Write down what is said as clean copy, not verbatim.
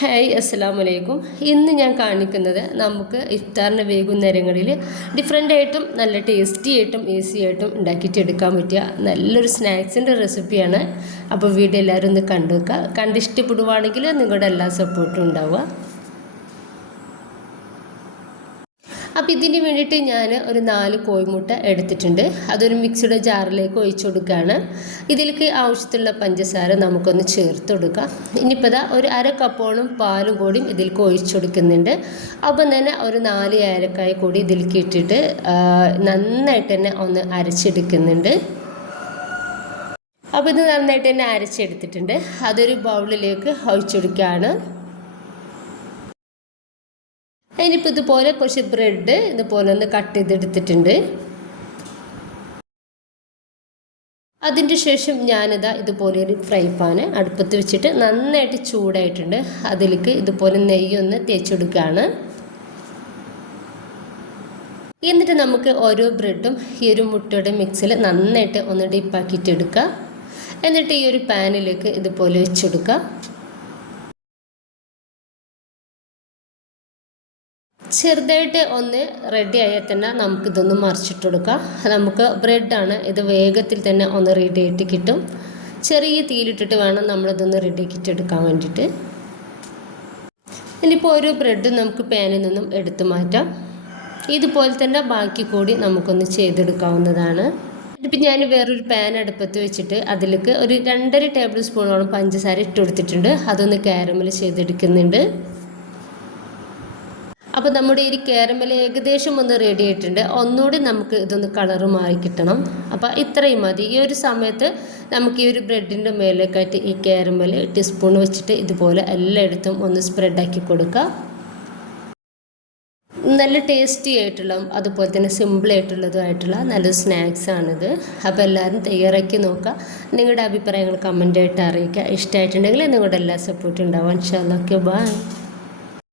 Hi അസ്സലാമു അലൈക്കും. ഇന്ന് ഞാൻ കാണിക്കുന്നത് നമുക്ക് ഇഫ്താറിന് വൈകുന്നേരങ്ങളിൽ ഡിഫറെൻ്റ് ആയിട്ടും നല്ല ടേസ്റ്റി ആയിട്ടും ഈസി ആയിട്ടും ഉണ്ടാക്കിയിട്ടെടുക്കാൻ പറ്റിയ നല്ലൊരു സ്നാക്സിൻ്റെ റെസിപ്പിയാണ്. അപ്പോൾ വീഡിയോ എല്ലാവരും ഒന്ന് കണ്ടു വെക്കുക. കണ്ടിഷ്ടപ്പെടുവാണെങ്കിൽ നിങ്ങളുടെ എല്ലാ സപ്പോർട്ടും ഉണ്ടാവുക. അപ്പോൾ ഇതിന് വേണ്ടിയിട്ട് ഞാൻ ഒരു 4 കോഴിമുട്ട എടുത്തിട്ടുണ്ട്. അതൊരു മിക്സിയുടെ ജാറിലേക്ക് ഒഴിച്ചു കൊടുക്കുകയാണ്. ഇതിലേക്ക് ആവശ്യത്തിലുള്ള പഞ്ചസാര നമുക്കൊന്ന് ചേർത്ത് കൊടുക്കാം. ഇനിയിപ്പോൾ ഒരു അര കപ്പോളം പാലും കൂടി ഇതിലേക്ക് ഒഴിച്ചു കൊടുക്കുന്നുണ്ട്. അപ്പം തന്നെ ഒരു 4 ഏലക്കായ കൂടി ഇതിലേക്ക് ഇട്ടിട്ട് നന്നായിട്ട് തന്നെ ഒന്ന് അരച്ചെടുക്കുന്നുണ്ട്. അപ്പോൾ ഇത് നന്നായിട്ട് തന്നെ അരച്ചെടുത്തിട്ടുണ്ട്. അതൊരു ബൗളിലേക്ക് ഒഴിച്ചു കൊടുക്കുകയാണ്. ഇനിയിപ്പോൾ ഇതുപോലെ കുറച്ച് ബ്രെഡ് ഇതുപോലെ ഒന്ന് കട്ട് ചെയ്തെടുത്തിട്ടുണ്ട്. അതിൻ്റെ ശേഷം ഞാനിതാ ഇതുപോലെ ഒരു ഫ്രൈ പാന് അടുപ്പത്ത് വെച്ചിട്ട് നന്നായിട്ട് ചൂടായിട്ടുണ്ട്. അതിലേക്ക് ഇതുപോലെ നെയ്യൊന്ന് തേച്ചെടുക്കുകയാണ്. എന്നിട്ട് നമുക്ക് ഓരോ ബ്രെഡും ഈ ഒരു മുട്ടയുടെ മിക്സിൽ നന്നായിട്ട് ഒന്ന് ഡിപ്പാക്കിയിട്ട് എടുക്കുക. എന്നിട്ട് ഈ ഒരു പാനിലേക്ക് ഇതുപോലെ വെച്ചെടുക്കുക. ചെറുതായിട്ട് ഒന്ന് റെഡി ആയാൽ തന്നെ നമുക്കിതൊന്ന് മറിച്ചിട്ട് കൊടുക്കാം. നമുക്ക് ബ്രെഡാണ്, ഇത് വേഗത്തിൽ തന്നെ ഒന്ന് റെഡി ആയിട്ട് കിട്ടും. ചെറിയ തീയിലിട്ടിട്ട് വേണം നമ്മളിതൊന്ന് റെഡി ആക്കിയിട്ട് എടുക്കാൻ വേണ്ടിയിട്ട്. ഇനിയിപ്പോൾ ഓരോ ബ്രെഡ് നമുക്ക് പാനിൽ നിന്നും എടുത്ത് മാറ്റാം. ഇതുപോലെ തന്നെ ബാക്കി കൂടി നമുക്കൊന്ന് ചെയ്തെടുക്കാവുന്നതാണ്. ഇപ്പം ഞാൻ വേറൊരു പാൻ അടുപ്പത്ത് വെച്ചിട്ട് അതിലേക്ക് ഒരു 2.5 ടേബിൾ സ്പൂണോളം പഞ്ചസാര ഇട്ട് കൊടുത്തിട്ടുണ്ട്. അതൊന്ന് കാരമൽ ചെയ്തെടുക്കുന്നുണ്ട്. അപ്പോൾ നമ്മുടെ ഈ കാരമൽ ഏകദേശം ഒന്ന് റെഡി ആയിട്ടുണ്ട്. ഒന്നുകൂടി നമുക്ക് ഇതൊന്ന് കളറ് മാറി കിട്ടണം. അപ്പോൾ ഇത്രയും മതി. ഈ ഒരു സമയത്ത് നമുക്ക് ഈ ഒരു ബ്രെഡിൻ്റെ മേലേക്കായിട്ട് ഈ കാരമൽ ടീസ്പൂൺ വെച്ചിട്ട് ഇതുപോലെ എല്ലായിടത്തും ഒന്ന് സ്പ്രെഡാക്കി കൊടുക്കുക. നല്ല ടേസ്റ്റി ആയിട്ടുള്ള അതുപോലെ തന്നെ സിമ്പിളായിട്ടുള്ളതുമായിട്ടുള്ള നല്ലൊരു സ്നാക്സാണിത്. അപ്പോൾ എല്ലാവരും തയ്യാറാക്കി നോക്കുക. നിങ്ങളുടെ അഭിപ്രായങ്ങൾ കമൻ്റായിട്ട് അറിയിക്കുക. ഇഷ്ടമായിട്ടുണ്ടെങ്കിൽ നിങ്ങളുടെ എല്ലാ സപ്പോർട്ടും ഉണ്ടാവും. ഇൻഷാ അല്ലാഹ്. Okay, by.